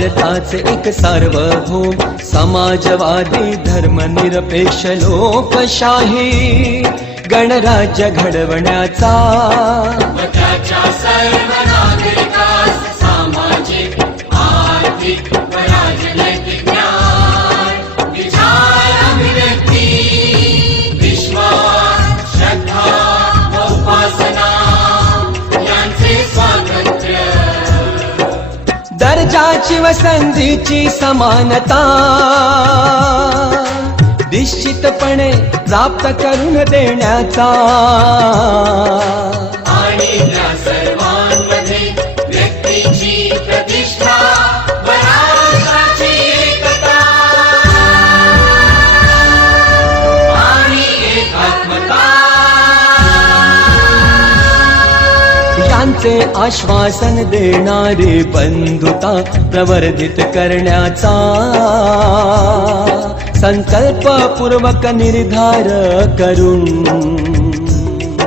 भारताचे एक सार्वभौम समाजवादी धर्मनिरपेक्ष लोकशाही गणराज्य घडवण्याचा व त्याच्या सर्व नागरिकास सामाजिक आर्थिक व राजनैतिक न्याय विचार अभिव्यक्ती विश्वास श्रद्धा व उपासना यांचे स्वातंत्र्य दर्जाची व संधीची समानता निश्चितपणे प्राप्त करून देण्याचा आणि त्या सर्वांमध्ये व्यक्तीची प्रतिष्ठा व राष्ट्राची एकता आणि एकात्मता यांचे आश्वासन देणारी बंधुता प्रवर्धित करण्याचा संकल्पपूर्वक निर्धार करून